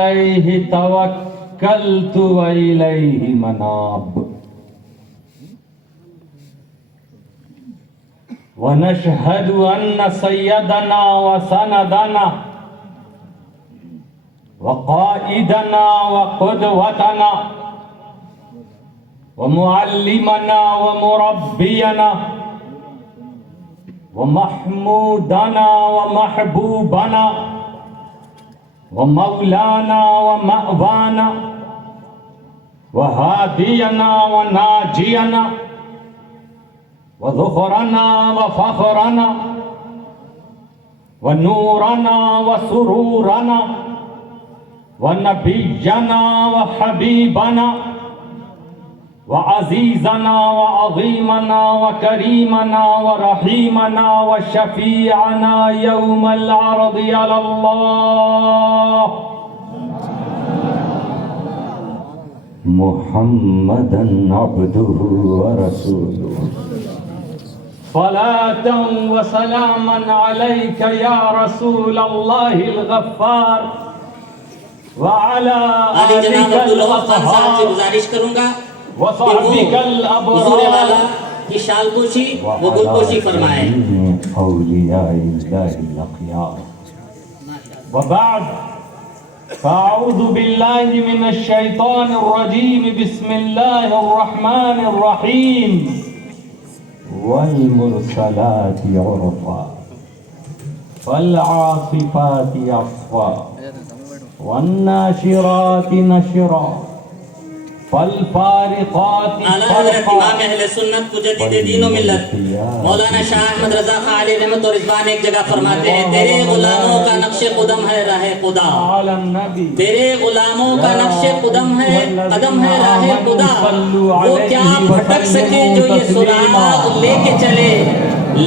علیہ توکلت و الیہ مناب ونشہد ان سیدنا و سندنا وقائدنا وقدوتنا ومعلمنا ومربينا ومحمودنا ومحبوبنا ومولانا ومأوانا وهادينا وناجينا وذخرنا وفخرنا ونورنا وسرورنا ونبينا وحبيبنا وعزيزنا وعظيمنا وكريمنا ورحيمنا وشفيعنا يوم العرض على الله محمدا عبده ورسوله صلاة وسلاما عليك يا رسول الله الغفار وعلى آلك الأطهار گزارش کروں گا وصحبك حضور والا الأبرار کی شال پوشی وہ گل پوشی فرمائے. أولياء الله الأخيار وبعد فأعوذ بالله من الشيطان الرجيم بسم الله الرحمن الرحيم والمرسلات عرفا فالعاصفات عصفا والناشرات نشرا فالفارقات اعلیٰ حضرت امام اہل سنت مجدد دین و ملت مولانا شاہ احمد رضا خان علیہ رحمت اور رضوان ایک جگہ فرماتے ہیں تیرے غلاموں کا نقش قدم ہے راہ خدا، تیرے غلاموں کا نقش قدم ہے راہ خدا، وہ کیا بھٹک سکے جو یہ سراغ لے کے چلے،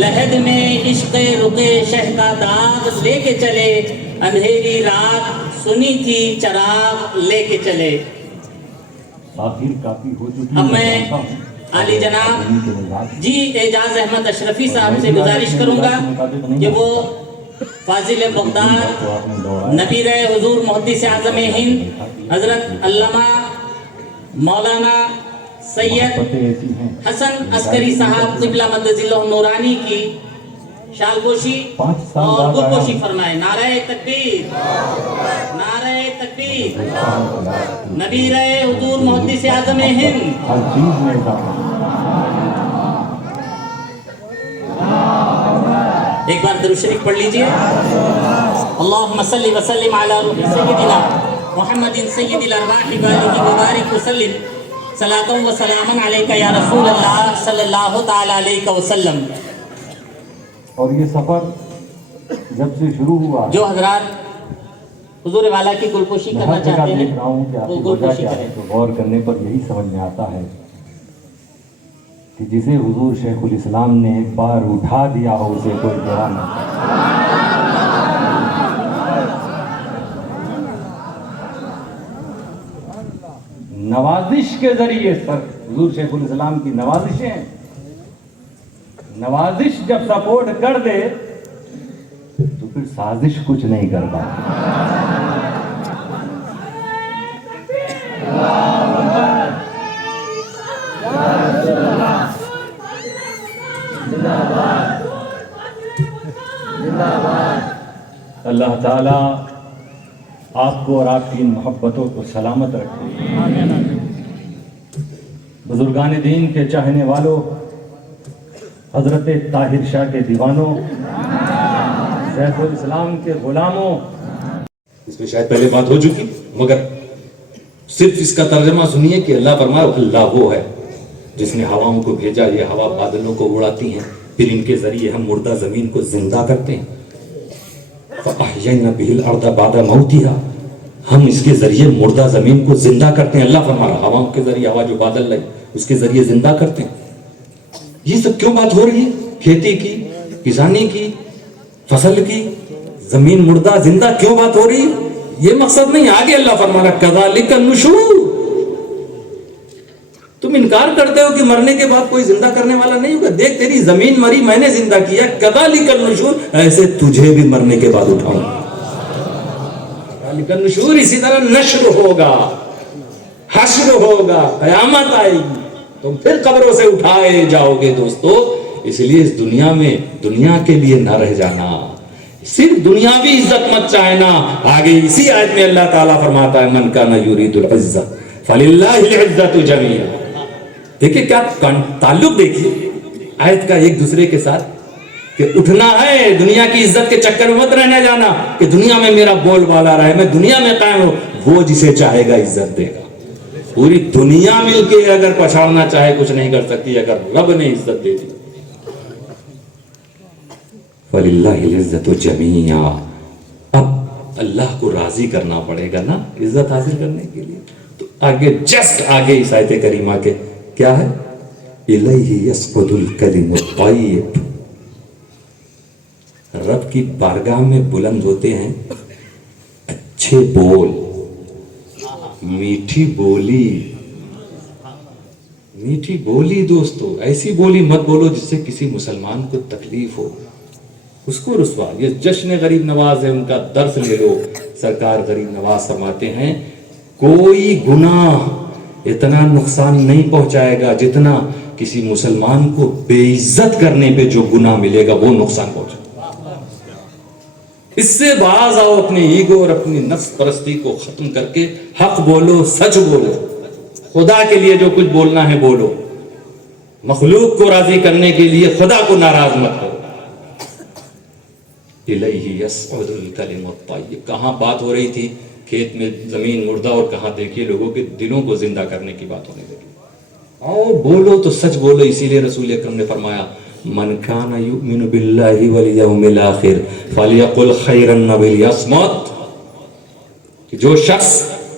لحد میں عشق رخ شہ کا داغ لے کے چلے، اندھیری رات سنی تھی چراغ لے کے چلے. اب میں عالی جناب جی اعجاز احمد اشرفی صاحب سے گزارش کروں گا کہ وہ فاضل بغداد نبیر حضور محدث اعظم ہند حضرت علامہ مولانا سید حسن عسکری صاحب قبلہ مدظ اللہ نورانی کی شال پوشی اور گل پوشی فرمائے. نعرہ تکبیر، نعرہ تکبیر، نبیر حضور محدث اعظم ہند. ایک بار درود شریف پڑھ لیجئے. اللہم صلی وسلم علی روح سیدنا محمد سید الارواح والہ وبارک وسلم صلاۃ و سلام علیک یا رسول اللہ صلی اللہ تعالی علیہ وسلم. اور یہ سفر جب سے شروع ہوا جو حضرات حضور والا کی گلپوشی کرنا چاہتے ہیں دیکھ رہا ہوں کہ آپ کی وجہ کیا ہے، تو غور کرنے پر یہی سمجھ میں آتا ہے کہ جسے حضور شیخ الاسلام نے ایک بار اٹھا دیا ہو اسے کوئی گرا نہ. نوازش کے ذریعے سر حضور شیخ الاسلام کی نوازشیں، نوازش جب سپورٹ کر دے تو پھر سازش کچھ نہیں کرتا. اللہ تعالیٰ آپ کو اور آپ کی ان محبتوں کو سلامت رکھے. بزرگان دین کے چاہنے والوں، حضرت طاہر شاہ کے دیوانوں، شیخ الاسلام کے غلاموں، اس میں شاید پہلے بات ہو چکی، مگر صرف اس کا ترجمہ سنیے کہ اللہ فرمائے اللہ وہ ہے جس نے ہواؤں کو بھیجا، یہ ہوا بادلوں کو اڑاتی ہیں، پھر ان کے ذریعے ہم مردہ زمین کو زندہ کرتے ہیں. فَأَحْيَيْنَا بِهِ الْأَرْضَ بَعْدَ مَوْتِهَا، ہم اس کے ذریعے مردہ زمین کو زندہ کرتے ہیں. اللہ فرما رہا ہواؤں کے ذریعے، ہوا جو بادل لائے اس کے ذریعے زندہ کرتے ہیں. یہ سب کیوں بات ہو رہی ہے؟ کھیتی کی، کسانی کی، فصل کی، زمین مردہ زندہ کیوں بات ہو رہی ہے؟ یہ مقصد نہیں. آگے اللہ فرما رہا کذالک النشور، تم انکار کرتے ہو کہ مرنے کے بعد کوئی زندہ کرنے والا نہیں ہوگا. دیکھ تیری زمین مری میں نے زندہ کیا، کذالک النشور، ایسے تجھے بھی مرنے کے بعد اٹھاؤں. ذالک النشور, اسی طرح نشر ہوگا, حشر ہوگا, قیامت آئے گی, تم پھر قبروں سے اٹھائے جاؤ گے. دوستو اس لیے اس دنیا میں دنیا کے لیے نہ رہ جانا, صرف دنیاوی عزت مت چاہنا. آگے اسی آیت میں اللہ تعالیٰ فرماتا ہے من کان یرید العزت فللہ العزت جمیعا. دیکھیں کیا تعلق, دیکھیے آیت کا ایک دوسرے کے ساتھ, کہ اٹھنا ہے, دنیا کی عزت کے چکر میں مت رہنے جانا کہ دنیا میں میرا بول بالا رہے, میں دنیا میں قائم ہوں. وہ جسے چاہے گا عزت دے گا. پوری دنیا مل کے اگر پچھاڑنا چاہے کچھ نہیں کر سکتی اگر رب نے عزت دے دی. فَلِلَّهِ الْعِزَّةُ جَمِيعًا. اب اللہ کو راضی کرنا پڑے گا نا عزت حاصل کرنے کے لیے. تو آگے جسٹ آگے اس آیت کریمہ کے کیا ہے, اِلَيْهِ يَسْقُدُ الْكَلِمُ الطَّيِّبُ. رب کی بارگاہ میں بلند ہوتے ہیں اچھے بول, میٹھی بولی. میٹھی بولی دوستو, ایسی بولی مت بولو جس سے کسی مسلمان کو تکلیف ہو, اس کو رسوا. یہ جشن غریب نواز ہے, ان کا درس لے لو. سرکار غریب نواز فرماتے ہیں کوئی گناہ اتنا نقصان نہیں پہنچائے گا جتنا کسی مسلمان کو بے عزت کرنے پہ جو گناہ ملے گا وہ نقصان پہنچے. اس سے باز آؤ, اپنے ایگو اور اپنی نفس پرستی کو ختم کر کے حق بولو, سچ بولو, خدا کے لیے جو کچھ بولنا ہے بولو. مخلوق کو راضی کرنے کے لیے خدا کو ناراض مت کرو. الیہ یصعد الکلم الطیب. کہاں بات ہو رہی تھی, کھیت میں زمین مردہ, اور کہاں دیکھیے لوگوں کے دلوں کو زندہ کرنے کی بات ہونے لگی. آؤ بولو تو سچ بولو. اسی لیے رسول اکرم نے فرمایا من کان یؤمن باللہ والیوم الاخر فلیقل خیرا ولیصمت. جو شخص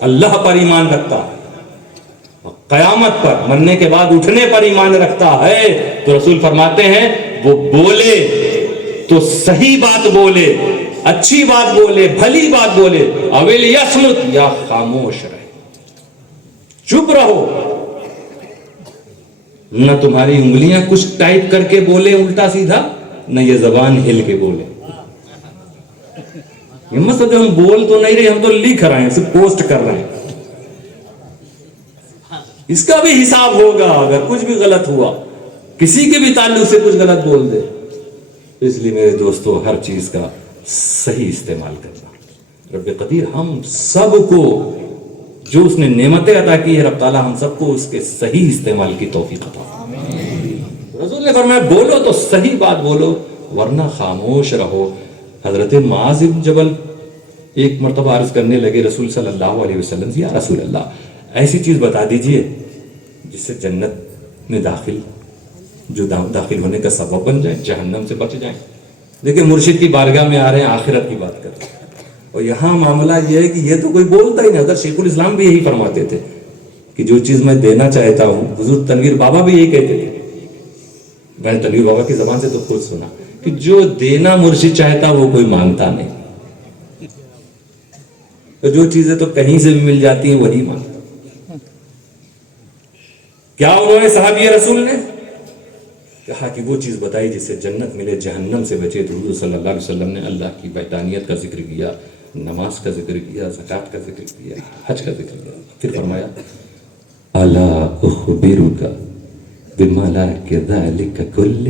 اللہ پر ایمان رکھتا ہے, قیامت پر, مرنے کے بعد اٹھنے پر ایمان رکھتا ہے, تو رسول فرماتے ہیں وہ بولے تو صحیح بات بولے, اچھی بات بولے, بھلی بات بولے. ولیصمت, یا خاموش رہے, چپ رہو. نہ تمہاری انگلیاں کچھ ٹائپ کر کے بولے الٹا سیدھا, نہ یہ زبان ہل کے بولے. یہ مت سمجھو ہم بول تو نہیں رہے, ہم تو لکھ رہے ہیں, صرف پوسٹ کر رہے ہیں. اس کا بھی حساب ہوگا اگر کچھ بھی غلط ہوا, کسی کے بھی تعلق سے کچھ غلط بول دے. اس لیے میرے دوستو ہر چیز کا صحیح استعمال کرنا. رب قدیر ہم سب کو جو اس نے نعمتیں عطا کی ہے, رب تعالیٰ ہم سب کو اس کے صحیح استعمال کی توفیق عطا فرمائے. رسول نے فرمایا بولو تو صحیح بات بولو ورنہ خاموش رہو. حضرت معاذ بن جبل ایک مرتبہ عرض کرنے لگے رسول صلی اللہ علیہ وسلم سے, یا رسول اللہ ایسی چیز بتا دیجئے جس سے جنت میں جو داخل ہونے کا سبب بن جائے, جہنم سے بچ جائیں. دیکھیں مرشد کی بارگاہ میں آ رہے ہیں, آخرت کی بات کر رہے ہیں, اور یہاں معاملہ یہ ہے کہ یہ تو کوئی بولتا ہی نہیں. اگر شیخ الاسلام بھی یہی فرماتے تھے کہ جو چیز میں دینا چاہتا ہوں, حضور تنویر بابا بھی یہی کہتے تھے. میں نے تنویر بابا کی زبان سے تو خود سنا کہ جو دینا مرشد چاہتا وہ کوئی مانگتا نہیں, تو جو چیزیں تو کہیں سے بھی مل جاتی ہیں وہی مانگتا. کیا انہوں نے صحابی رسول نے کہا کہ وہ چیز بتائی جس سے جنت ملے, جہنم سے بچے. تو حضور صلی اللہ علیہ وسلم نے اللہ کی وحدانیت کا ذکر کیا, نماز کا ذکر کیا, زکات کا ذکر کیا, حج کا ذکر کیا. پھر فرمایا الا اخبرک بما لا کذلک کل.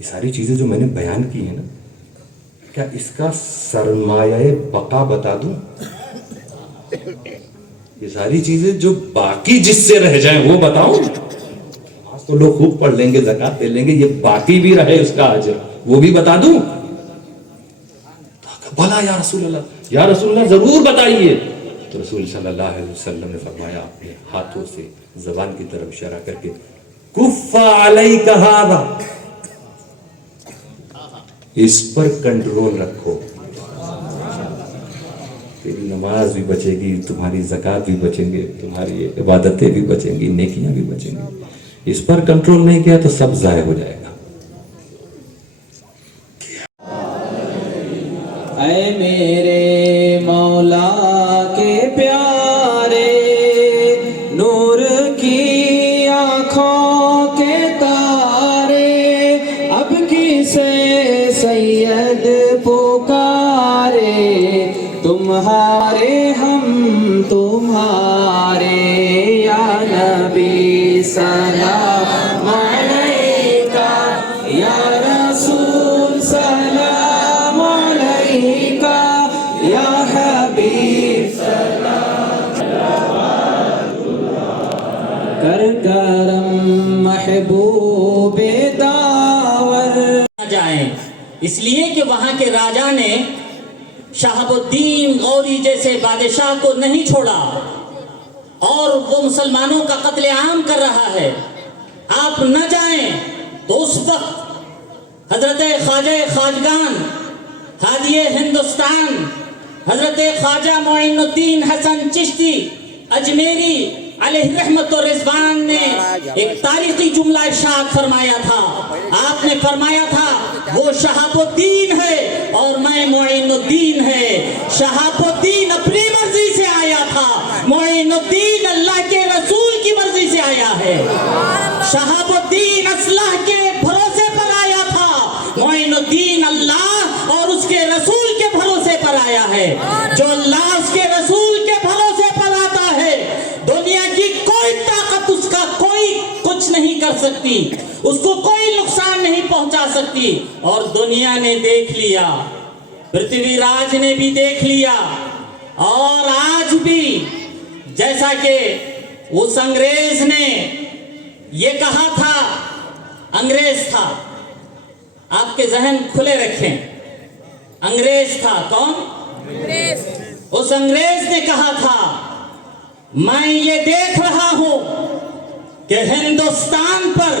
یہ ساری چیزیں جو میں نے بیان کی ہیں نا, کیا اس کا سرمایہ بقا بتا دوں؟ یہ ساری چیزیں جو باقی جس سے رہ جائیں وہ بتاؤں؟ آج تو لوگ خوب پڑھ لیں گے, زکات دے لیں گے, یہ باقی بھی رہے اس کا اجر وہ بھی بتا دوں؟ بھلا یا رسول اللہ, یا رسول اللہ ضرور بتائیے. تو رسول صلی اللہ علیہ وسلم نے فرمایا اپنے ہاتھوں سے زبان کی طرف اشارہ کر کے کف علیک ھذا, اس پر کنٹرول رکھو. تیری نماز بھی بچے گی, تمہاری زکات بھی بچیں گے, تمہاری عبادتیں بھی بچیں گی, نیکیاں بھی بچیں گی. اس پر کنٹرول نہیں کیا تو سب ضائع ہو جائے گا. اے میرے مولا کے پیارے, نور کی آنکھوں کے تارے, اب کسے سید پکارے, ارے ہم تمہارے یا نبی سلام علیکہ یا رسول سلام علیکہ یا حبیب کر کرم محبوب داور جائیں، اس لیے کہ وہاں کے راجا نے شہاب الدین غوری جیسے بادشاہ کو نہیں چھوڑا اور وہ مسلمانوں کا قتل عام کر رہا ہے. آپ نہ جائیں تو اس وقت حضرت خواجہ خواجگان ہادی ہندوستان حضرت خواجہ معین الدین حسن چشتی اجمیری علیہ رحمت و رضوان نے ایک تاریخی جملہ ارشاد فرمایا تھا. آپ نے فرمایا تھا وہ شہاب الدین ہے اور میں معین الدین ہے. شہاب الدین اپنی مرضی سے آیا تھا، معین الدین اللہ کے رسول کی مرضی سے آیا ہے. شہاب الدین اصلاح کے بھروسے پر آیا تھا، معین الدین اللہ اور اس کے رسول کے بھروسے پر آیا ہے. جو اللہ اس کے رسول کے بھروسے پر آتا ہے دنیا کی کوئی طاقت اس کا کوئی کچھ نہیں کر سکتی، اس کو کوئی نقصان نہیں پہنچا سکتی. اور دنیا نے دیکھ لیا، پرتھوی راج نے بھی دیکھ لیا، اور آج بھی جیسا کہ اس انگریز نے یہ کہا تھا، انگریز تھا، آپ کے ذہن کھلے رکھیں، انگریز تھا کون؟ اس انگریز نے کہا تھا میں یہ دیکھ رہا ہوں کہ ہندوستان پر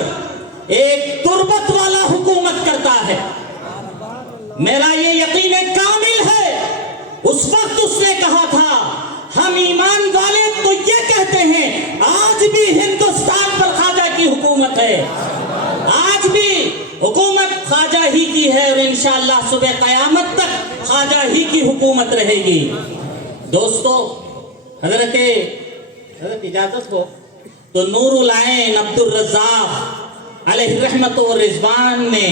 ایک تربت والا حکومت کرتا ہے، میرا یہ یقین کامل ہے. اس وقت اس نے کہا تھا ہم ایمان والے تو یہ کہتے ہیں آج بھی ہندوستان پر خواجہ کی حکومت ہے، آج بھی حکومت خواجہ ہی کی ہے اور انشاءاللہ صبح قیامت تک خواجہ ہی کی حکومت رہے گی. دوستو، حضرت اجازت ہو تو نور العین عبد الرزاق علیہ رحمت و رضوان نے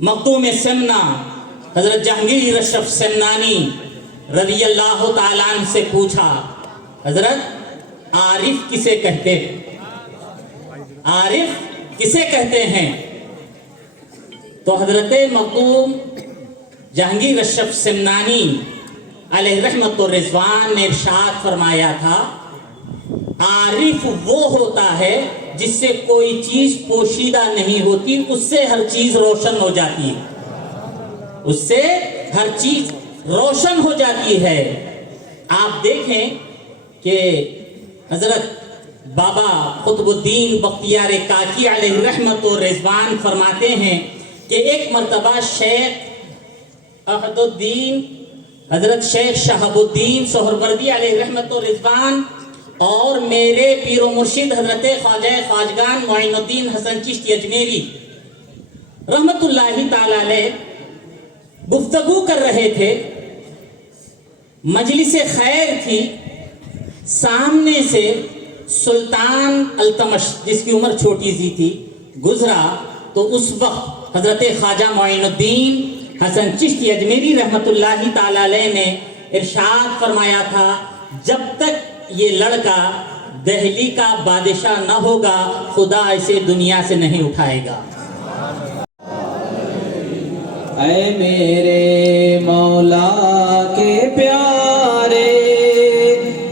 مخدوم سمنا حضرت جہانگیر اشرف سمنانی رضی اللہ تعالیٰ عنہ سے پوچھا، حضرت عارف کسے کہتے ہیں؟ عارف کسے کہتے ہیں؟ تو حضرت مخدوم جہانگیر اشرف سمنانی علیہ رحمت و رضوان نے ارشاد فرمایا تھا عارف وہ ہوتا ہے جس سے کوئی چیز پوشیدہ نہیں ہوتی، اس سے ہر چیز روشن ہو جاتی ہے، اس سے ہر چیز روشن ہو جاتی ہے. آپ دیکھیں کہ حضرت بابا قطب الدین بختیار کاکی علیہ رحمت و رضوان فرماتے ہیں کہ ایک مرتبہ شیخ احد الدین حضرت شیخ شہاب الدین سہروردی علیہ رحمت و رضوان اور میرے پیر و مرشد حضرت خواجہ خواجگان معین الدین حسن چشتی اجمیری رحمت اللہ تعالی علیہ گفتگو کر رہے تھے. مجلس خیر تھی، سامنے سے سلطان التمش جس کی عمر چھوٹی سی تھی گزرا، تو اس وقت حضرت خواجہ معین الدین حسن چشتی اجمیری رحمت اللہ تعالی علیہ نے ارشاد فرمایا تھا جب تک یہ لڑکا دہلی کا بادشاہ نہ ہوگا خدا اسے دنیا سے نہیں اٹھائے گا. اے میرے مولا کے پیارے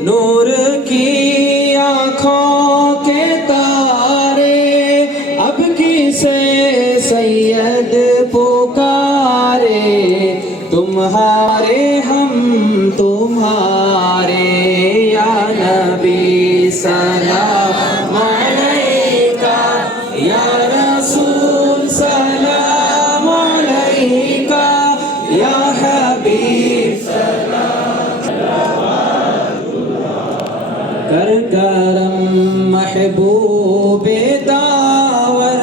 نور کی آنکھوں کے تارے اب کسے سید پکارے تمہارے ہم تمہارے یا نبی سلام علیکہ یا رسول سلام علیکہ یا حبیب کر کرم محبوب داور.